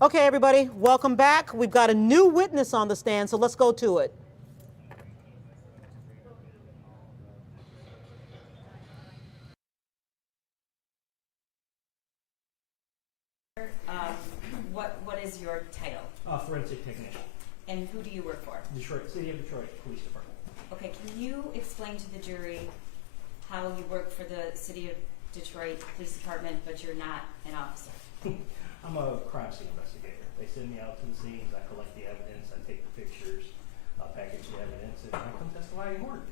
Okay, everybody, welcome back. We've got a new witness on the stand, so let's go to it. What is your title? Forensic technician. And who do you work for? City of Detroit Police Department. Okay, can you explain to the jury how you work for the City of Detroit Police Department, but you're not an officer? I'm a crime scene investigator. They send me out to the scenes, I collect the evidence, I take the pictures, package the evidence, and I come testify in court.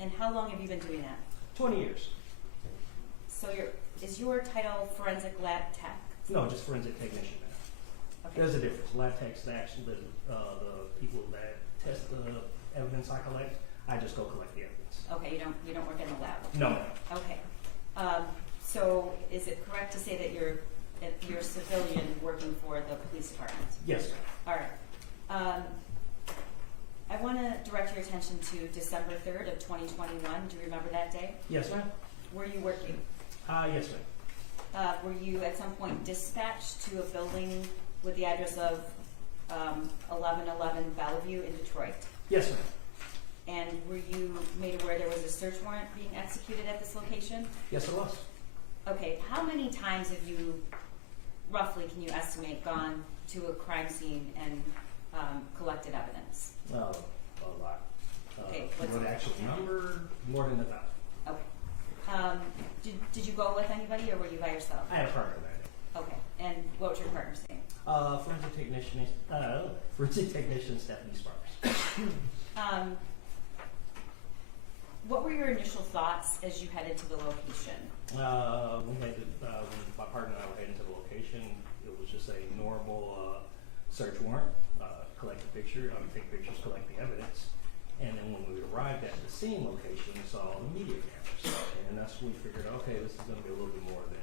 And how long have you been doing that? 20 years. So is your title forensic lab tech? No, just forensic technician. Okay. There's a difference. Lab techs, actually the people that test the evidence I collect. I just go collect the evidence. Okay, you don't work in the lab. No. Okay. So is it correct to say that you're a civilian working for the police department? Yes, ma'am. All right. I want to direct your attention to December 3rd of 2021. Do you remember that day? Yes, ma'am. Were you working? Yes, ma'am. Were you at some point dispatched to a building with the address of 1111 Bellevue in Detroit? Yes, ma'am. And were you made aware there was a search warrant being executed at this location? Yes, it was. Okay, how many times have you, roughly can you estimate, gone to a crime scene and collected evidence? A lot. Okay, What actual number? More than 1,000. Okay. Did you go with anybody or were you by yourself? I had a partner that day. Okay, and what was your partner's name? Forensic technician Stephanie Sparks. What were your initial thoughts as you headed to the location? When my partner and I were heading to the location, it was just a normal search warrant. Collect a picture, take pictures, collect the evidence. And then when we arrived at the scene location, we saw the media cameras. And that's when we figured, okay, this is going to be a little bit more than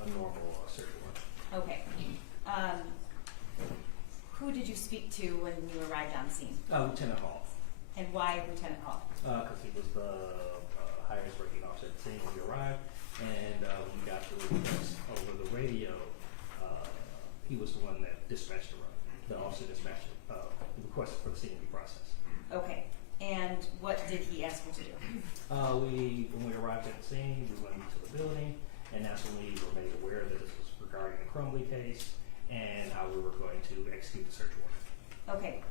a normal search warrant. Okay. Who did you speak to when you arrived on scene? Lieutenant Hall. And why Lieutenant Hall? Because he was the highest ranking officer at the scene when we arrived. And we got the request over the radio. He was the one that dispatched the officer dispatched the request for the scene to be processed. Okay. And what did he ask you to do? When we arrived at the scene, we went to the building, and that's when we were made aware that this was regarding the Crumbley case and how we were going to execute the search warrant. Okay.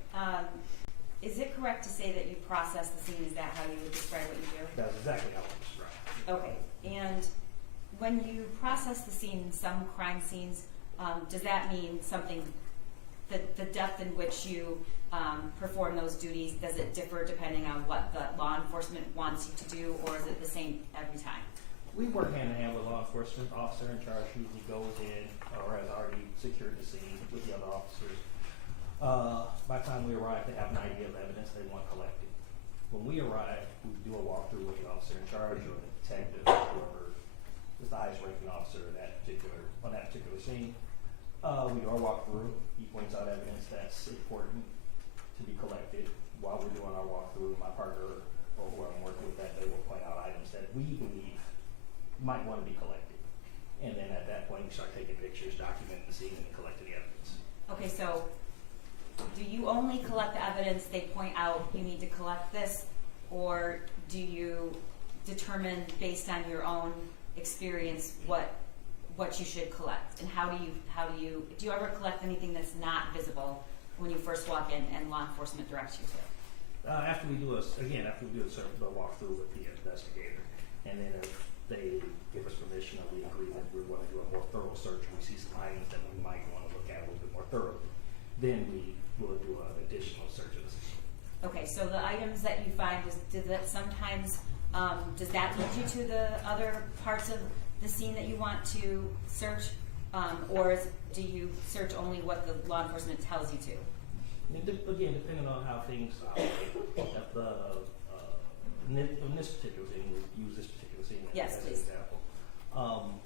Is it correct to say that you process the scene? Is that how you would describe what you do? That's exactly how it was described. Okay. And when you process the scene, some crime scenes, does that mean something, the depth in which you perform those duties, does it differ depending on what the law enforcement wants you to do, or is it the same every time? We work hand in hand with law enforcement. Officer in charge usually goes in or has already secured the scene with the other officers. By the time we arrive, they have an idea of evidence they want collected. When we arrive, we do a walkthrough with the officer in charge or the detective, whoever is the highest ranking officer on that particular scene. We do our walkthrough. He points out evidence that's important to be collected. While we're doing our walkthrough, my partner or whoever I'm working with that day will point out items that we believe might want to be collected. And then at that point, we start taking pictures, documenting the scene, and collecting the evidence. Okay, so do you only collect the evidence they point out you need to collect this, or do you determine based on your own experience what you should collect? And how do you ever collect anything that's not visible when you first walk in and law enforcement directs you to? After we do the walkthrough with the investigator, and then if they give us permission or we agree that we're going to do a more thorough search and we see some items that we might want to look at a little bit more thoroughly, then we will do an additional search of the scene. Okay, so the items that you find, does that sometimes does that lead you to the other parts of the scene that you want to search, or do you search only what the law enforcement tells you to? Again, depending on how things operate. In this particular thing, we use this particular scene as an example.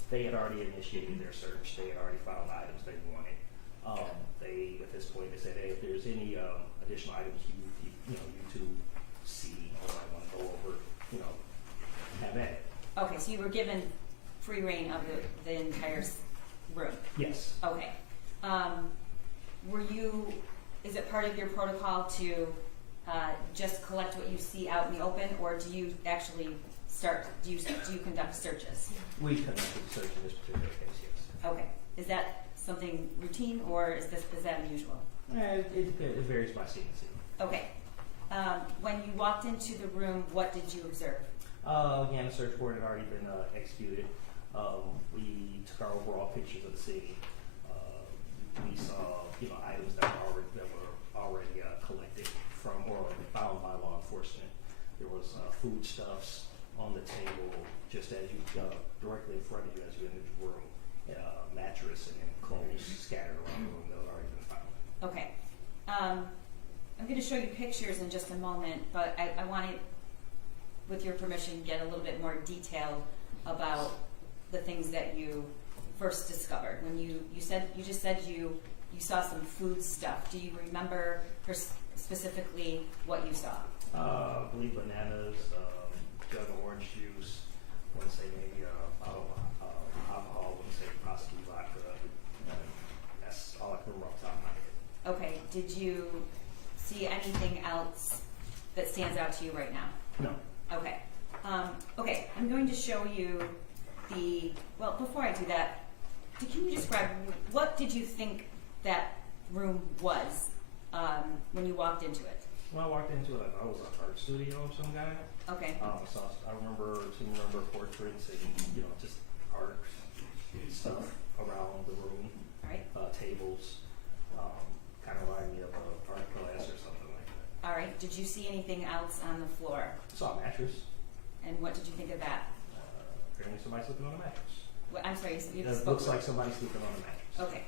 They had already initiated their search. They had already found items they wanted. They, at this point, they said, hey, if there's any additional items you two see or I want to go over, have at it. Okay, so you were given free reign of the entire room. Yes. Okay. Is it part of your protocol to just collect what you see out in the open, or do you actually do you conduct searches? We conducted a search in this particular case, yes. Okay. Is that something routine, or is that unusual? It varies by scene to scene. Okay. When you walked into the room, what did you observe? Again, a search warrant had already been executed. We took our overall pictures of the scene. We saw, items that were already collected from or found by law enforcement. There was foodstuffs on the table, just as you directly in front of you as you entered the room. Mattress and clothes scattered around the room that had already been found. Okay. I'm going to show you pictures in just a moment, but I want to, with your permission, get a little bit more detail about the things that you first discovered. When you just said you saw some food stuff. Do you remember specifically what you saw? I believe bananas, jug of orange juice. I want to say maybe alcohol. I want to say possibly vodka. That's all I can remember off the top of my head. Okay. Did you see anything else that stands out to you right now? No. Okay. Okay, I'm going to show you well, before I do that, can you describe what did you think that room was when you walked into it? When I walked into it, I thought it was an art studio of some guy. Okay. So I remember portraits and, just art stuff around the room. All right. Tables, kind of reminded me of an art class or something like that. All right. Did you see anything else on the floor? Saw a mattress. And what did you think of that? Apparently somebody sleeping on a mattress. Well, I'm sorry, you It spoke. looks like somebody sleeping on a mattress. Okay.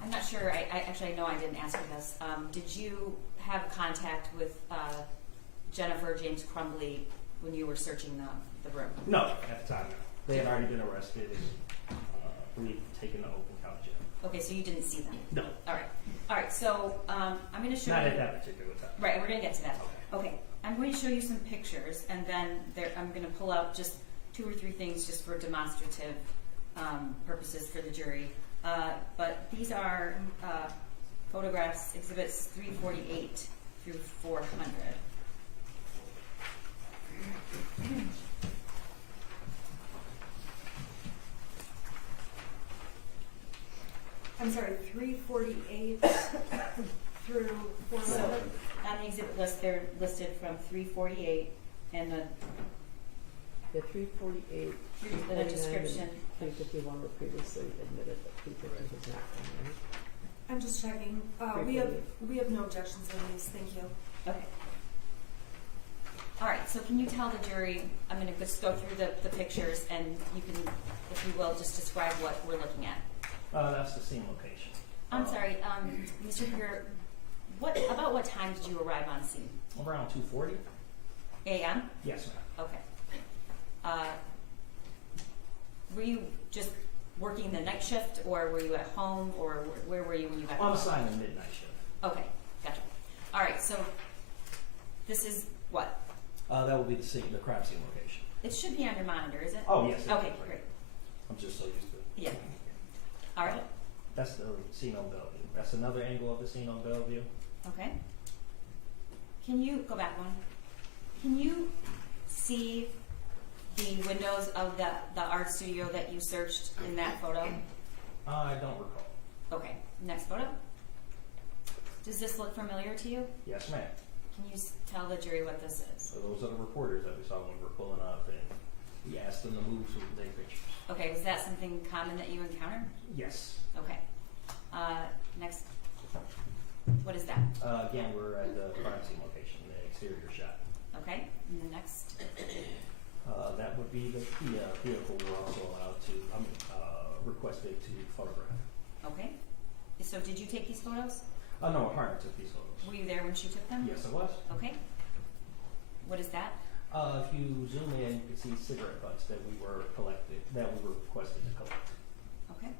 I'm not sure. I actually know I didn't ask you this. Did you have contact with Jennifer James Crumbley when you were searching the room? No, at the time, no. They had already been arrested and taken to open count jail. Okay, so you didn't see them. No. All right. All right. So I'm going to show Not you. at that particular time. Right. We're going to get to that. Okay. Okay. I'm going to show you some pictures, and then I'm going to pull out just 2 or 3 things just for demonstrative purposes for the jury. But these are photographs, exhibits 348 through 400. I'm sorry, 348 through 400. So on the exhibit list, they're listed from 348 and The 348, the description. 351 were previously admitted, but 350 was not done, right? I'm just checking. We have no objections on these. Thank you. Okay. All right. So can you tell the jury? I'm going to just go through the pictures, and you can, if you will, just describe what we're looking at. That's the scene location. I'm sorry, Mr. Creer. About what time did you arrive on scene? Around 2:40. A.M. Yes, ma'am. Okay. Were you just working the night shift, or were you at home, or where were you when you got home? I'm assigned the midnight shift. Okay, gotcha. All right, so this is what? That will be the crime scene location. It should be on your monitor, is it? Oh, yes. Okay, great. I'm just so used to it. Yeah. All right. That's the scene on Bellevue. That's another angle of the scene on Bellevue. Okay. Can you go back one? Can you see the windows of the art studio that you searched in that photo? I don't recall. Okay. Next photo. Does this look familiar to you? Yes, ma'am. Can you tell the jury what this is? So those are the reporters that we saw when we were pulling up, and we asked them to move so we could take pictures. Okay. Was that something common that you encountered? Yes. Okay. Next. What is that? Again, we're at the crime scene location, the exterior shot. Okay. And the next. That would be the vehicle we're also allowed to, requested to photograph. Okay. So did you take these photos? No, my partner took these photos. Were you there when she took them? Yes, I was. Okay. What is that? If you zoom in, you can see cigarette butts that we were requested to collect. Okay.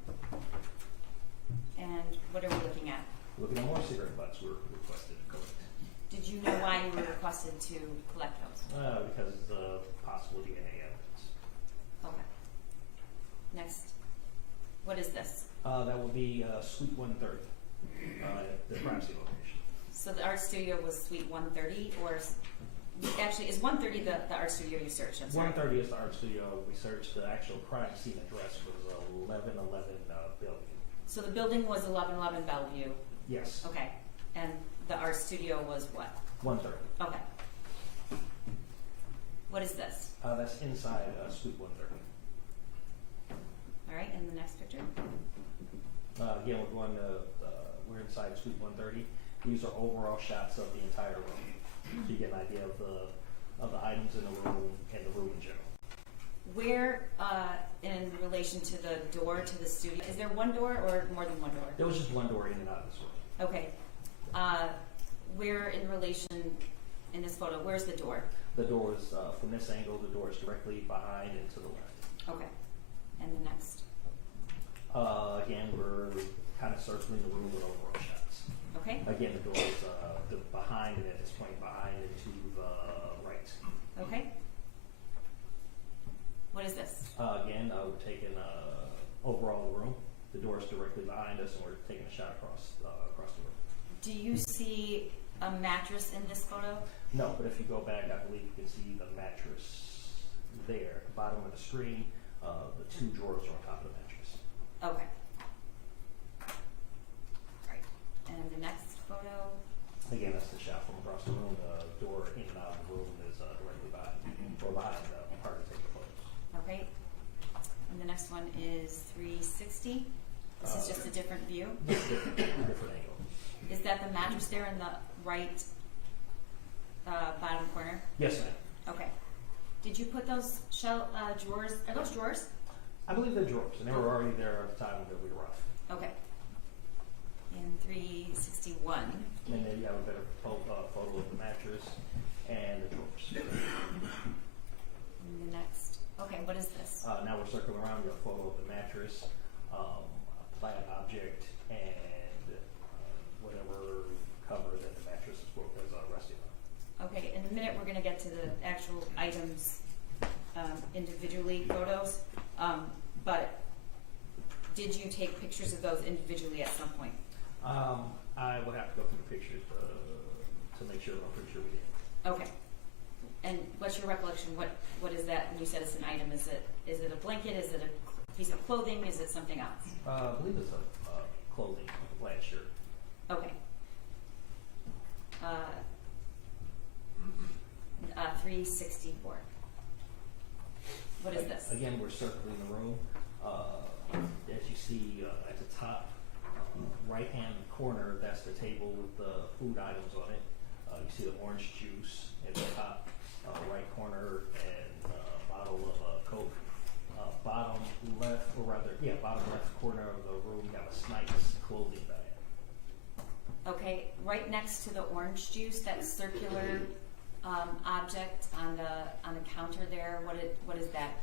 And what are we looking at? Looking at more cigarette butts we were requested to collect. Did you know why you were requested to collect those? Because of possible DNA evidence. Okay. Next. What is this? That will be Suite 130 at the privacy location. So the art studio was Suite 130, or actually, is 130 the art studio you searched? I'm sorry. 130 is the art studio. We searched the actual crime scene address was 1111 Bellevue. So the building was 1111 Bellevue. Yes. Okay. And the art studio was what? 130. Okay. What is this? That's inside Suite 130. All right, and the next picture? Again, we're going to, we're inside Suite 130. These are overall shots of the entire room. So you get an idea of the items in the room and the room in general. Where, in relation to the door to the studio, is there one door or more than one door? There was just one door in and out of this room. Okay. Where in relation, in this photo, where's the door? The door is, from this angle, the door is directly behind and to the left. Okay. And the next? Again, we're kind of circling the room with overall shots. Okay. Again, the door is behind and at this point behind and to the right. Okay. What is this? Again, we're taking overall the room. The door is directly behind us and we're taking a shot across the room. Do you see a mattress in this photo? No, but if you go back, I believe you can see the mattress there at the bottom of the screen. The two drawers are on top of the mattress. Okay. Right. And the next photo? Again, that's the shot from across the room. The door in and out of the room is directly behind the part to take the photos. Okay. And the next one is 360. This is just a different view. Different angle. Is that the mattress there in the right bottom corner? Yes, ma'am. Okay. Did you put those drawers? Are those drawers? I believe they're drawers, and they were already there at the time that we arrived. Okay. In 361. And then you have a better photo of the mattress and the drawers. And the next. Okay, what is this? Now we're circling around your photo of the mattress, a plaid object, and whatever cover that the mattress is resting on. Okay, in a minute we're going to get to the actual items individually, photos. But did you take pictures of those individually at some point? I would have to go through the pictures to make sure, I'm pretty sure we did. Okay. And what's your recollection? What is that? And you said it's an item. Is it a blanket? Is it a piece of clothing? Is it something else? I believe it's a clothing, a plaid shirt. Okay. 364. What is this? Again, we're circling the room. As you see at the top right-hand corner, that's the table with the food items on it. You see the orange juice at the top right corner and bottle of Coke. Bottom left corner of the room, you have a Snipes clothing bag. Okay, right next to the orange juice, that circular object on the counter there. What is that?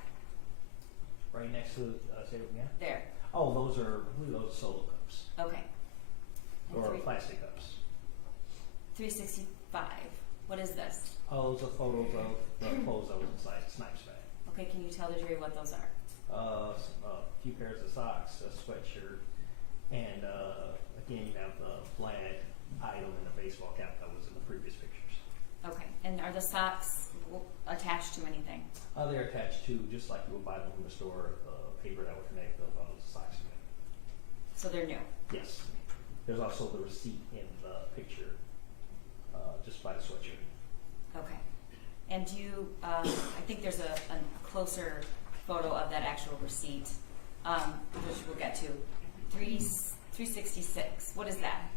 Right next to say it again. There. Oh, those are solo cups Okay. And or plastic cups. 365. What is this? Oh, those are photos of the clothes that was inside Snipes bag. Okay, can you tell the jury what those are? A few pairs of socks, a sweatshirt, and again, you have the plaid item and the baseball cap that was in the previous pictures. Okay, and are the socks attached to anything? They're attached to, just like you would buy them from the store, the paper that would connect the bundles of socks together. So they're new. Yes. There's also the receipt in the picture, just by the sweatshirt. Okay. And you, I think there's a closer photo of that actual receipt, which we'll get to. 366. What is that?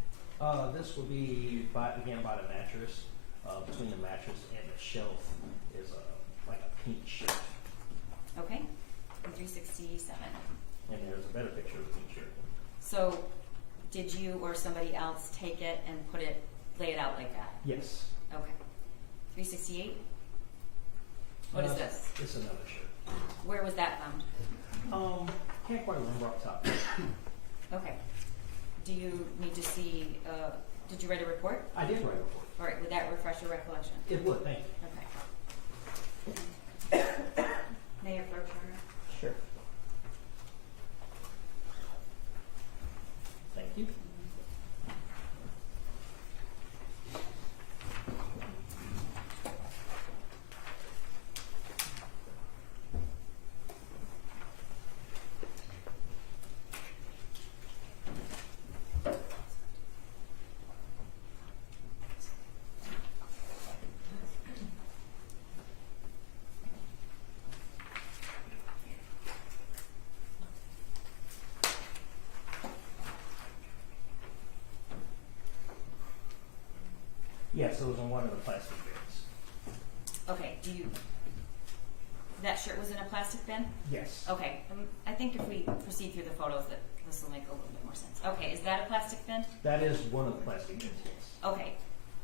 This will be by the mattress. Between the mattress and the shelf is like a pink shirt. Okay. And 367. And there's a better picture of the pink shirt. So, did you or somebody else take it and lay it out like that? Yes. Okay. 368. What is this? It's another shirt. Where was that found? Can't quite remember off the top. Okay. Do you need to see? Did you write a report? I did write a report. All right. Would that refresh your recollection? It would. Thank you. Okay. Mayor Pro Charter. Sure. Yes, it was in one of the plastic bins. Okay, that shirt was in a plastic bin? Yes. Okay, I think if we proceed through the photos that this will make a little bit more sense. Okay, is that a plastic bin? That is one of the plastic bins, yes. Okay.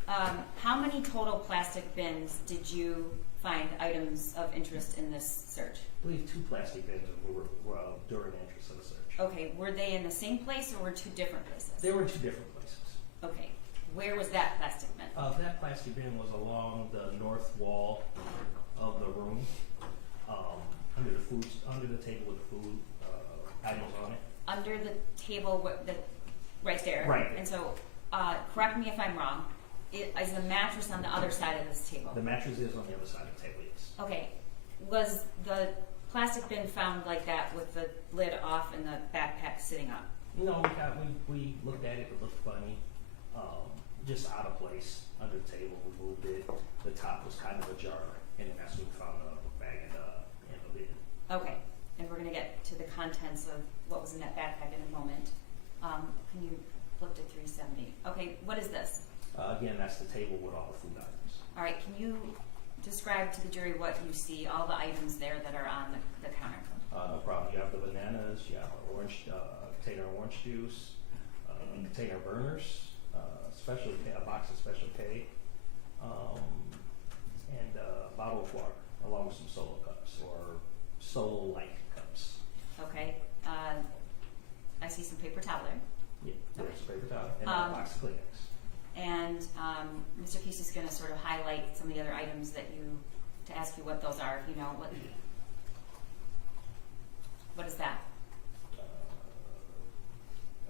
How many total plastic bins did you find items of interest in this search? I believe 2 plastic bins were during the interest of the search. Okay, were they in the same place or were 2 different places? They were in 2 different places. Okay, where was that plastic bin? That plastic bin was along the north wall of the room, under the table with food items on it. Under the table, right there. Right. And so, correct me if I'm wrong. Is the mattress on the other side of this table? The mattress is on the other side of the table, yes. Okay. Was the plastic bin found like that with the lid off and the backpack sitting up? No, we looked at it. It looked funny, just out of place under the table. We moved it. The top was kind of ajar, and then that's when we found the bag in the bin. Okay. And we're going to get to the contents of what was in that backpack in a moment. Can you flip to 370? Okay, what is this? Again, that's the table with all the food items. All right, can you describe to the jury what you see, all the items there that are on the counter? No problem. You have the bananas, you have orange, container of orange juice, container burners, a box of Special K, and a bottle of water, along with some solo cups or solo-like cups. Okay, I see some paper towel there. Yeah, there's Okay. a paper towel and a box of Kleenex. And Mr. Keese is going to sort of highlight some of the other items to ask you what those are, if you know. What is that?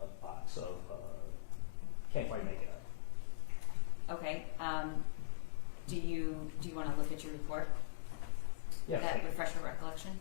A box of, can't quite make it up. Okay, do you want to look at your report? Yeah, That thank you. refresh your recollection?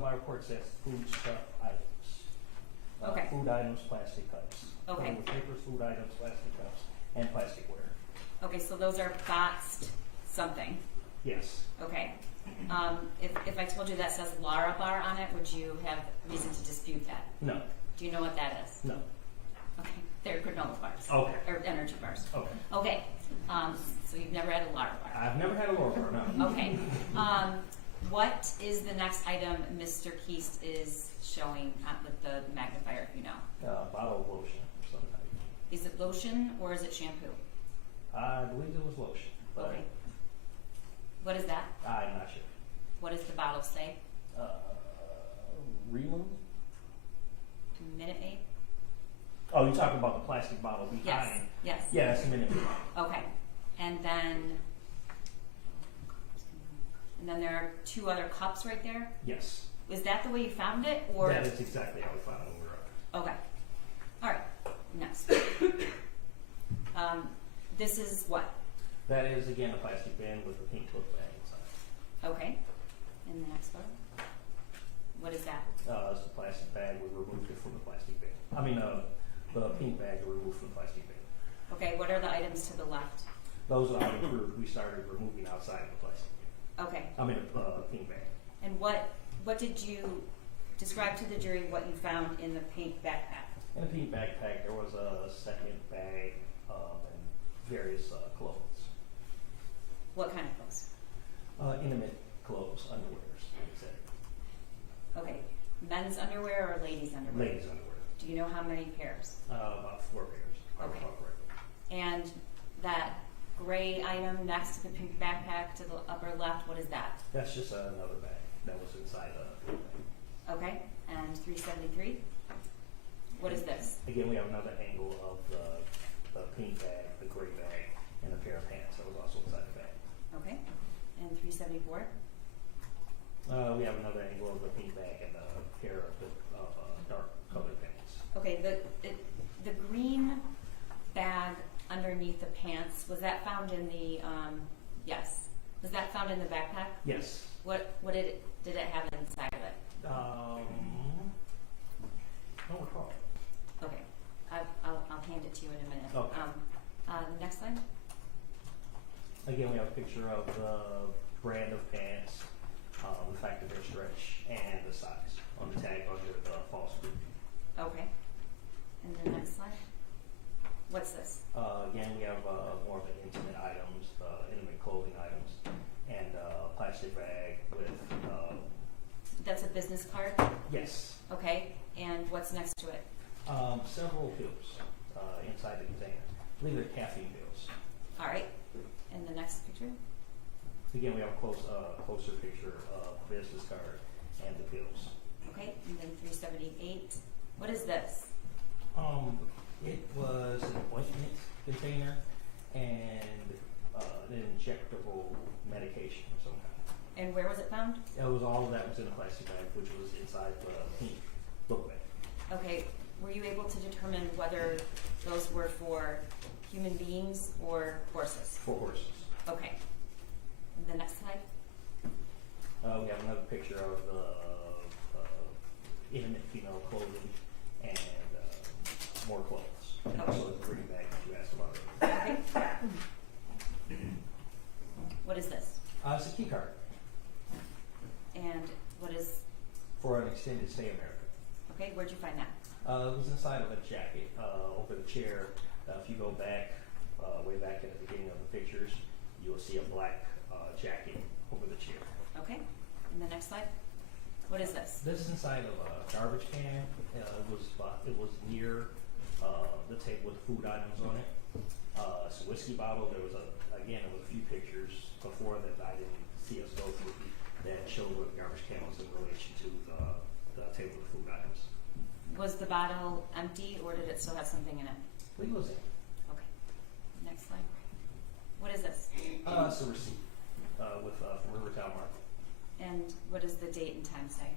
My report says food stuff items. Okay. Food items, plastic cups. Okay. With papers, food items, plastic cups, and plasticware. Okay, so those are boxed something. Yes. Okay. If I told you that says Lara Bar on it, would you have reason to dispute that? No. Do you know what that is? No. Okay, they're granola bars. Okay. Or energy bars. Okay. Okay, so you've never had a Lara Bar. I've never had a Laura bar, no. Okay. What is the next item Mr. Keast is showing with the magnifier, if you know? Bottle of lotion of some type. Is it lotion or is it shampoo? I believe it was lotion, but Okay. What is that? I'm not sure. What does the bottle say? Remove? Minute Maid? Oh, you're talking about the plastic bottle behind? Yes. Yes. Yeah, that's a Minute Maid. Okay. And then there are 2 other cups right there. Yes. Is that the way you found it, or? That is exactly how we found it when we were Okay. All right. Next. This is what? That is, again, a plastic bin with a pink book bag inside. Okay. And the next photo? What is that? It's a plastic bag. We removed it from the plastic bin. I mean, the pink bag we removed from the plastic bin. Okay. What are the items to the left? Those are items we started removing outside of the plastic bin. Okay. I mean, pink bag. And what did you describe to the jury what you found in the pink backpack? In a pink backpack, there was a second bag and various clothes. What kind of clothes? Intimate clothes, underwears, etc. Okay. Men's underwear or ladies' underwear? Ladies' underwear. Do you know how many pairs? About 4 pairs. if I Okay. recall correctly. And that gray item next to the pink backpack to the upper left, what is that? That's just another bag that was inside the bag. Okay. And 373? What is this? Again, we have another angle of the pink bag, the gray bag, and a pair of pants that was also inside the bag. Okay. And 374? We have another angle of the pink bag and a pair of dark colored pants. Okay, the green bag underneath the pants, in the, yes. Was that found in the backpack? Yes. What did it have inside of it? Don't recall. Okay, I'll hand it to you in a minute. Okay. Next slide. Again, we have a picture of the brand of pants, the fact that they're stretch, and the size on the tag under the false proof. Okay. And then next slide. What's this? Again, we have more of the intimate items, intimate clothing items, and a plastic bag with, That's a business card? yes, Okay. And what's next to it? several pills inside the container. I believe they're caffeine pills. All right. And the next picture? Again, we have a closer picture of the business card and the pills. Okay. And then 378. What is this? It was an ointment container and an injectable medication of some kind. And where was it found? It was all of that was in a plastic bag, which was inside the pink book bag. Okay. Were you able to determine whether those were for human beings or horses? For horses. Okay. And the next slide. We have another picture of the intimate female clothing and more clothes. And Okay. also the pretty bag that you asked about. Okay. What is this? It's a key card And what is, for an extended stay in America. okay, where'd you find that? It was inside of a jacket over the chair. If you go back, way back at the beginning of the pictures, you'll see a black jacket over the chair. Okay. And the next slide. What is this? This is inside of a garbage can. It was near the table with food items on it. It's a whiskey bottle. There was a few pictures before that I didn't see us go through that showed what the garbage can was in relation to the table with food items. Was the bottle empty or did it still have something in it? What was it? Okay. Next slide. What is this? It's a receipt with from Rivertown Market. And what does the date and time say?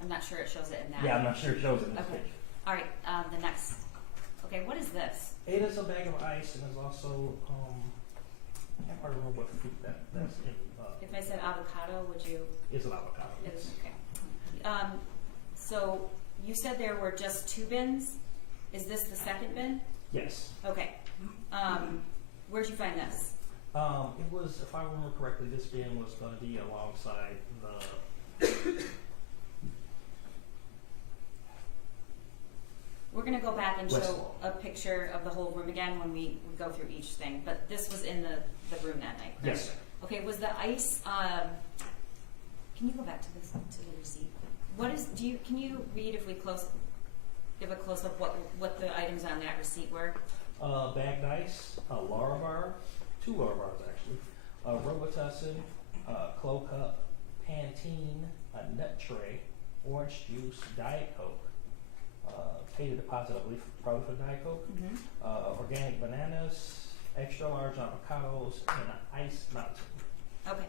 I'm not sure it shows it in that. Yeah, I'm not sure it shows it in this Okay. picture. All right. The next. Okay. What is this? It is a bag of ice, and there's also I can't quite remember what fruit that's in. If I said avocado, would you? It's an avocado. It is okay. So you said there were just 2 bins. Is this the second bin? Yes. Okay. Where'd you find this? It was, if I remember correctly, this bin was going to be alongside the. We're going to go back and West show wall. a picture of the whole room again when we go through each thing. But this was in the room that night, correct? Yes. Okay, was the ice, can you go back to this, to the receipt? What is, can you read if we give a close up what the items on that receipt were? Bagged ice, a Larabar, 2 Larabars actually, Robitussin, Clo Cup, Pantene, a nut tray, orange juice, Diet Coke, paid a deposit, I believe, probably for Diet Coke, organic bananas, extra large avocados, and an ice mountain. Okay.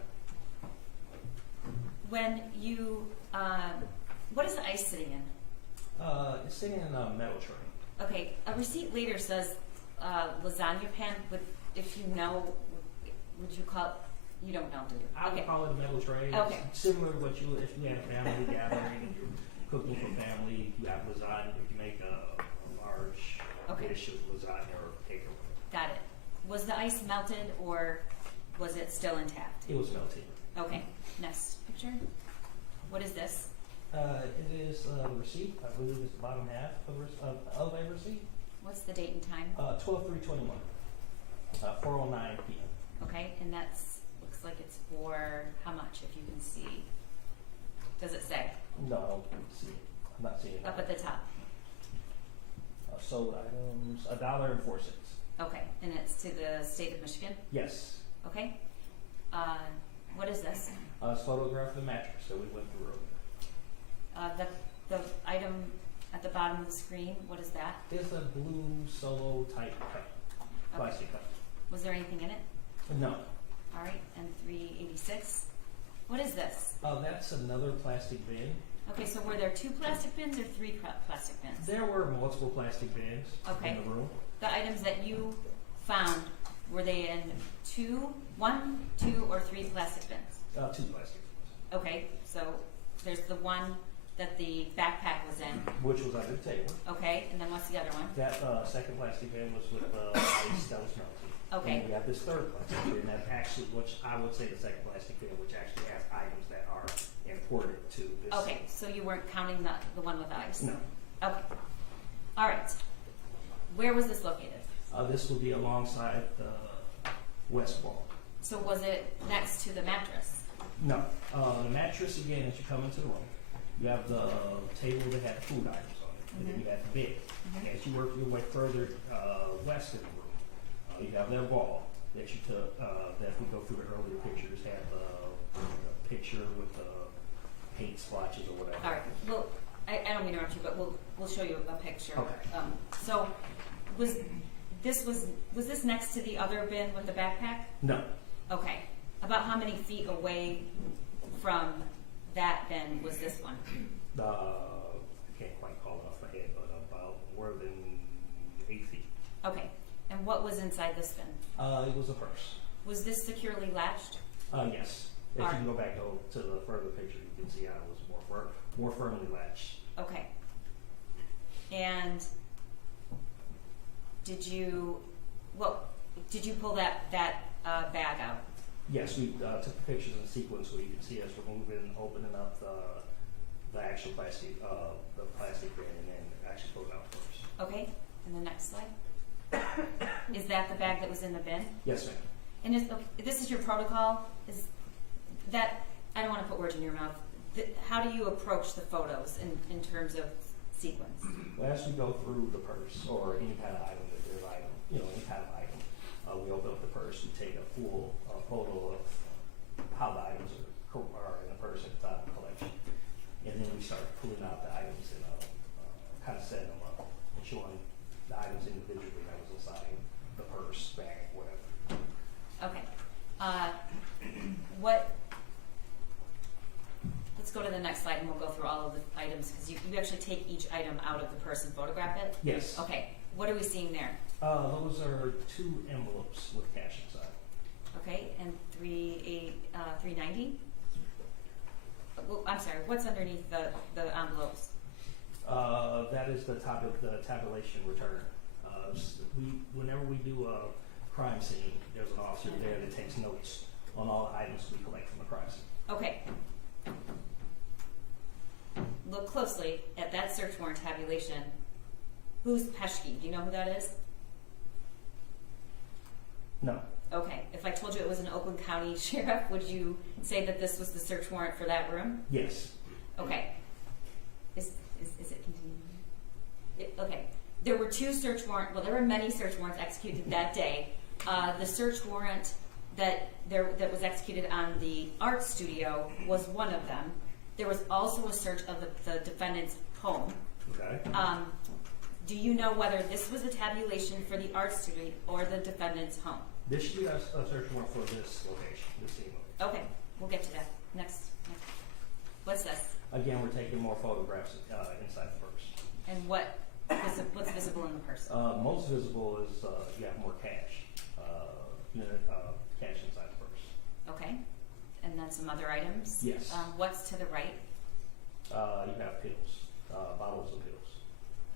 When you, what is the ice sitting in? It's sitting in a metal tray. Okay, a receipt later says lasagna pan. If you know, would you call? You don't know, do you? I would Okay. call it a metal tray. It's Okay. similar to what if you had a family gathering and you're cooking for family, you have lasagna, if you make a large Okay. dish of lasagna or cake or whatever. Got it. Was the ice melted or was it still intact? It was melted. Okay. Next picture. What is this? It is the receipt. I believe it's the bottom half of a receipt. What's the date and time? 12/3/21. 4:09 p.m. Okay, and that's looks like it's for how much? If you can see, does it say No, I don't see it. I'm not seeing it. up at the top? Sold items, $1.04. Okay, and it's to the state of Michigan. Yes. Okay. What is this? It's photographed the mattress that we went through earlier. The item at the bottom of the screen. What is that? It's a blue solo type cup, plastic cup. Was there anything in it? No. All right, and 386. What is this? That's another plastic bin. Okay, so were there 2 plastic bins or 3 plastic bins? There were multiple plastic bins Okay. in the room. The items that you found, were they in 1, 2, or 3 plastic bins? 2 plastic bins, Okay, so there's the one that the backpack was in. which was under the table. Okay, and then what's the other one? That second plastic bin was with ice that was melted. Okay. And we have this third plastic bin that actually, which I would say the second plastic bin, which actually has items that are imported to this. Okay, so you weren't counting the one with ice? No. Okay. All right. Where was this located? This will be alongside the west wall. So was it next to the mattress? No. The mattress, again, as you come into the room, you have the table that had food items on it, and then you have the bed. Mhm. As you work your way further west of the room, you have that wall that you took, that we go through the earlier pictures, had the picture with the paint splotches or whatever. All right. Well, I don't mean to interrupt you, but we'll show you a picture. Okay. So was this next to the other bin with the backpack? No. Okay. About how many feet away from that bin was this one? I can't quite call it off my head, but about more than 8 feet. Okay. And what was inside this bin? It was a purse. Was this securely latched? Yes. If Alright. you go back to the further picture, you can see how it was more firmly latched. Okay. And did you pull that bag out? Yes, we took the pictures in sequence so you can see us removing, opening up the actual plastic, the plastic bin, and then actually pull it out first. Okay. And the next slide. Is that the bag that was in the bin? Yes, ma'am. And this is your protocol? Is that, I don't want to put words in your mouth. How do you approach the photos in terms of sequence? Well, as we go through the purse or any kind of item, if there's item, any kind of item, we open up the purse, we take a full photo of how the items are in the purse at the time of the collection, and then we start pulling out the items and kind of setting them up and showing the items individually that was inside the purse, bag, whatever. Okay. Let's go to the next slide and we'll go through all of the items because you actually take each item out of the purse and photograph it? Yes. Okay. What are we seeing there? Those are 2 envelopes with cash inside. Okay, and $390? Well, I'm sorry, what's underneath the envelopes? That is the tabulation return. Whenever we do a crime scene, there's an officer there that takes notes on all the items we collect from the crime scene. Okay. Look closely at that search warrant tabulation. Who's Peschke? Do you know who that is? No. Okay. If I told you it was an Oakland County sheriff, would you say that this was the search warrant for that room? Yes. Okay. Is it continuing? Okay. There were 2 search warrants. Well, there were many search warrants executed that day. The search warrant that was executed on the art studio was one of them. There was also a search of the defendant's home. Okay. Do you know whether this was a tabulation for the art studio or the defendant's home? This should be a search warrant for this location, this scene location. Okay, we'll get to that. Next. What's this? Again, we're taking more photographs inside the purse. And what's visible in the purse? Most visible is you have more cash. Cash inside the purse. Okay. And then some other items? Yes. What's to the right? You have pills, bottles of pills.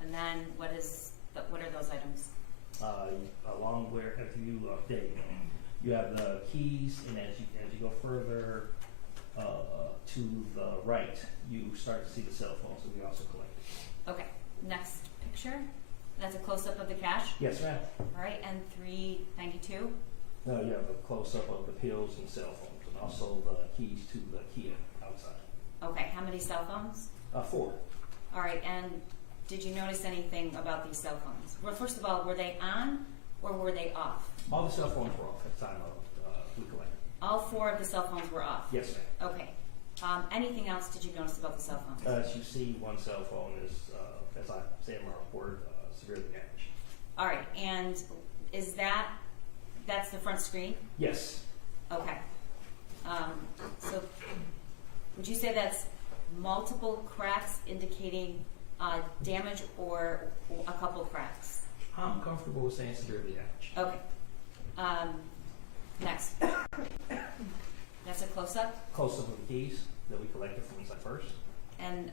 And then what are those items? Along where if you there you go. You have the keys, and as you go further to the right, you start to see the cell phones that we also collected. Okay. Next picture. That's a close up of the cash. Yes, ma'am. All right. And $392. No, you have a close up of the pills and cell phones, and also the keys to the Kia outside. Okay. How many cell phones? 4. All right. And did you notice anything about these cell phones? Well, first of all, were they on or were they off? All the cell phones were off at the time of we collected. All 4 of the cell phones were off? Yes, ma'am. Okay. Anything else did you notice about the cell phones? As you see, one cell phone is, as I say in my report, severely damaged. All right. And is that's the front screen? Yes. Okay. So would you say that's multiple cracks indicating damage or a couple cracks? I'm comfortable with saying severely damaged. Okay. Next. That's a close-up. Close up of the keys that we collected from Eastside First. And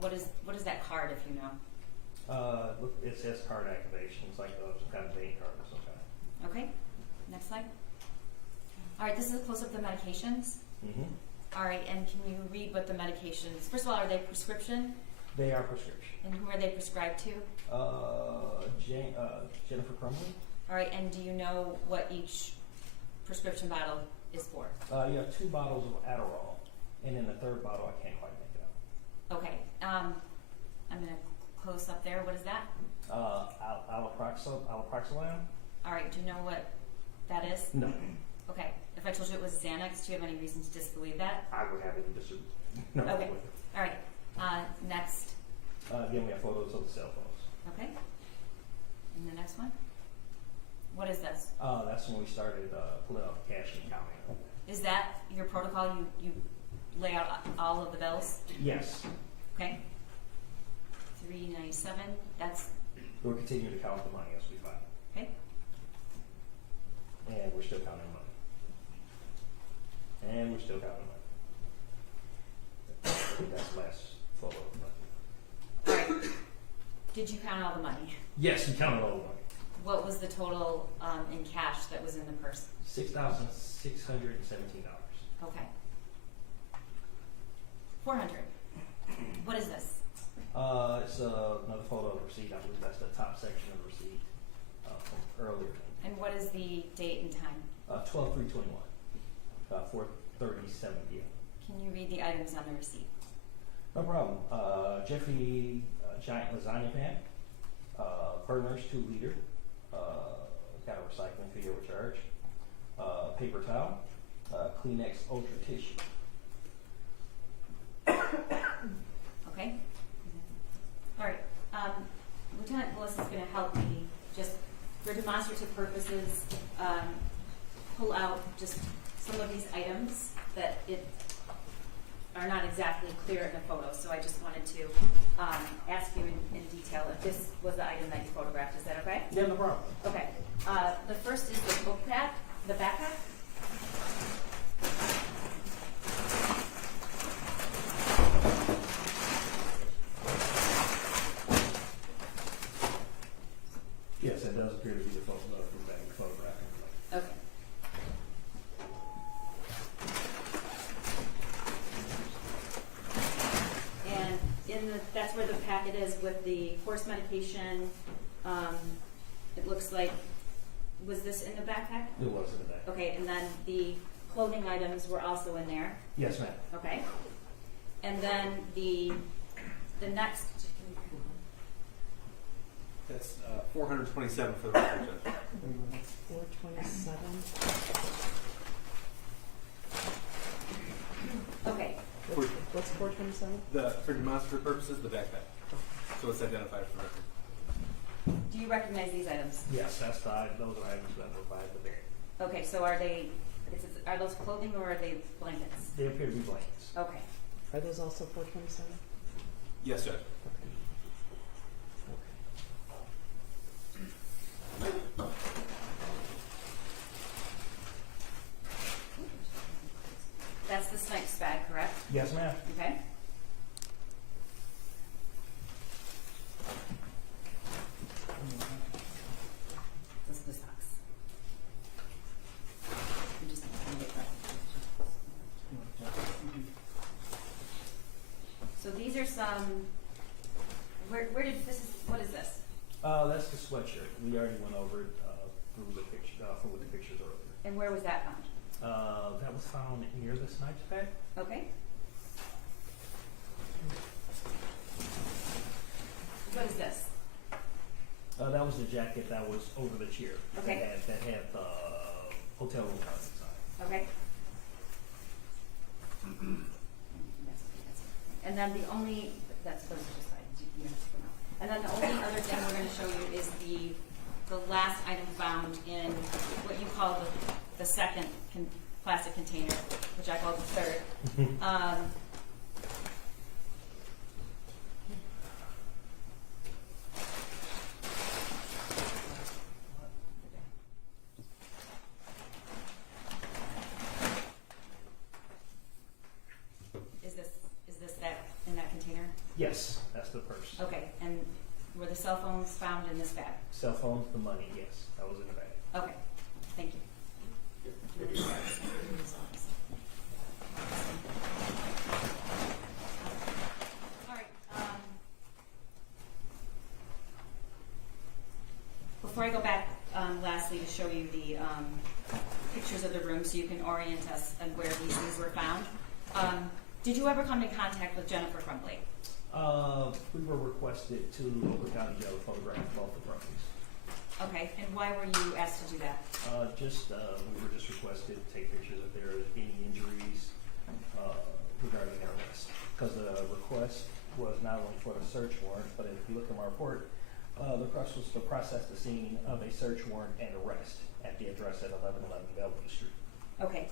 what is that card, if you know? Look, it says card activation. It's like some kind of bank card or some kind. Okay. Next slide. All right. This is a close-up of the medications. Mm-hmm. All right. And can you read what the medications? First of all, are they prescription? They are prescription. And who are they prescribed to? Jennifer Crumbley. All right. And do you know what each prescription bottle is for? You have 2 bottles of Adderall, and then the 3rd bottle I can't quite make it out. Okay. I'm gonna close up there. What is that? Alloproxolam? All right. Do you know what that is? No. Okay. If I told you it was Xanax, do you have any reason to disbelieve that? I would have it disagree. No. Okay. All right. Next. Again, we have photos of the cell phones. Okay. And the next one. What is this? That's when we started pulling out cash and counting. Is that your protocol? You lay out all of the bills? Yes. Okay. 397. That's We're continuing to count the money as we find it. okay. And we're still counting money. And we're still counting money. That's the last photo of money. All right. Did you count all the money? Yes, we counted all the money. What was the total in cash that was in the purse? $6,617. Okay. 400. What is this? It's another photo of the receipt. I believe that's the top section of the receipt from earlier. And what is the date and time? 12/3/21. 4:37 p.m. Can you read the items on the receipt? No problem. Jeffrey giant lasagna pan. Burners 2 liter. Got a recycling fee overcharge. Paper towel. Kleenex Ultra tissue. Okay. All right. Lieutenant Willis is going to help me just for demonstrative purposes pull out just some of these items that are not exactly clear in the photo. So I just wanted to ask you in detail if this was the item that you photographed. Is that okay? Yeah, no problem. Okay. The first is the book pack, the backpack. Yes, that does appear to be the photograph. Okay. And that's where the packet is with the course medication. It looks like, was this in the backpack? It was in the back. Okay, and then the clothing items were also in there. Yes, ma'am. Okay. And then the next. That's 427 for the record, Judge. 427. Okay. What's 427? For demonstrative purposes, the backpack. So it's identified for record. Do you recognize these items? Yes, those are items that were by the bag. Okay, so are those clothing or are they blankets? They appear to be blankets. Okay. Are those also 427? Yes, Judge. That's the Snipes bag, correct? Yes, ma'am. Okay. Those are the socks. I'm just gonna get that. So these are some. What is this? That's the sweatshirt. We already went over it through the picture, with the pictures earlier. And where was that found? That was found near the Snipes bag. Okay. What is this? That was the jacket that was over the chair. Okay. That had the hotel room card inside. Okay. And then those are just items you have to come out. And then the only other thing we're going to show you is the last item found in what you call the second plastic container, which I call the third. Yes, that's the purse. Okay, and were the cell phones found in this bag? Cell phones, the money, yes, that was in the bag. Okay, thank you. All right. Before I go back, lastly, to show you the pictures of the room so you can orient us on where these things were found. Did you ever come in contact with Jennifer Crumbley? We were requested to local county jail to photograph both the properties. Okay, and why were you asked to do that? We were just requested to take pictures if there are any injuries regarding their arrest. Because the request was not only for the search warrant, but if you look at my report, the request was to process the scene of a search warrant and arrest at the address at 1111 Bellevue Street. Okay.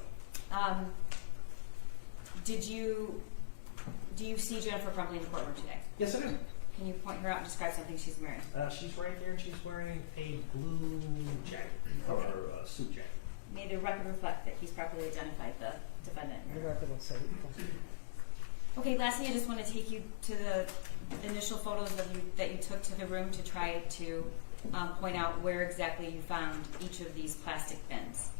Do you see Jennifer Crumbley in the courtroom today? Yes, I do. Can you point her out and describe something she's wearing? She's right there, and she's wearing a blue jacket, or a suit jacket. May the record reflect that he's properly identified the defendant. The record will say. Okay, lastly, I just want to take you to the initial photos that you took to the room to try to point out where exactly you found each of these plastic bins.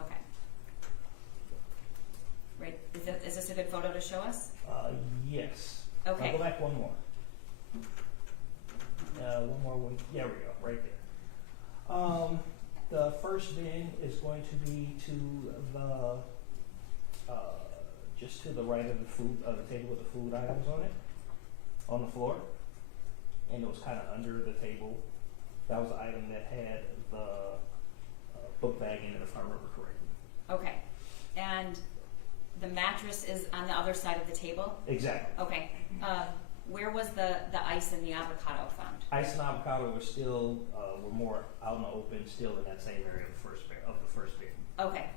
Okay. Right, is this a good photo to show us? Yes. Okay. I'll go back one more. Yeah, we go, right there. The first bin is going to be to the, just to the right of the table with the food items on it, on the floor. And it was kind of under the table. That was the item that had the book bag in it, if I remember correctly. Okay. And the mattress is on the other side of the table? Exactly. Okay. Where was the ice and the avocado found? Ice and avocado were still, were more out in the open, still in that same area of the first bin. Okay.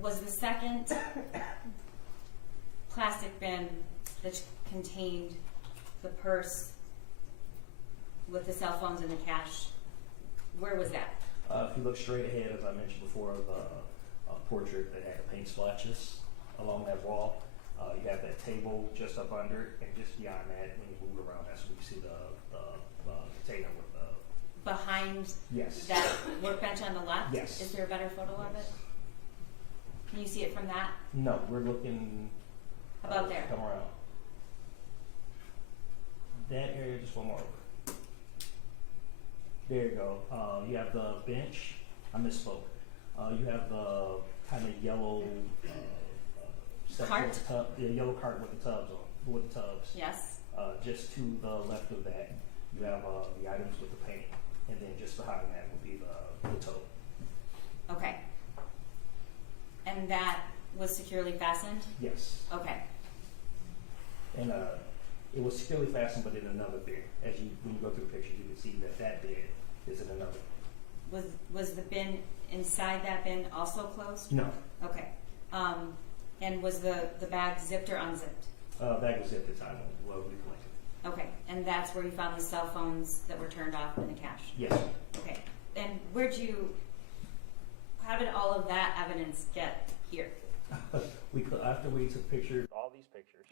Was the second plastic bin that contained the purse with the cell phones and the cash, where was that? If you look straight ahead, as I mentioned before, the portrait that had paint splotches along that wall, you have that table just up under it, and just beyond that, when you move around, that's when you see the container with the... Behind Yes. that workbench on the left? Yes. Is there a better photo of it? Can you see it from that? No, we're looking... About there? Come around. That area, just one more over. There you go. You have the bench. I misspoke. You have the kind of yellow... Cart? The yellow cart with the tubs on, with the tubs. Yes. Just to the left of that, you have the items with the paint, and then just behind that would be the tote. Okay. And that was securely fastened? Yes. Okay. And it was securely fastened, but in another bin. As you, when you go through the pictures, you can see that bin is in another bin. Was the bin inside that bin also closed? No. Okay. And was the bag zipped or unzipped? Bag was zipped at the time when we collected. Okay. And that's where you found the cell phones that were turned off and the cash? Yes. Okay. And how did all of that evidence get here? After we took pictures, all these pictures.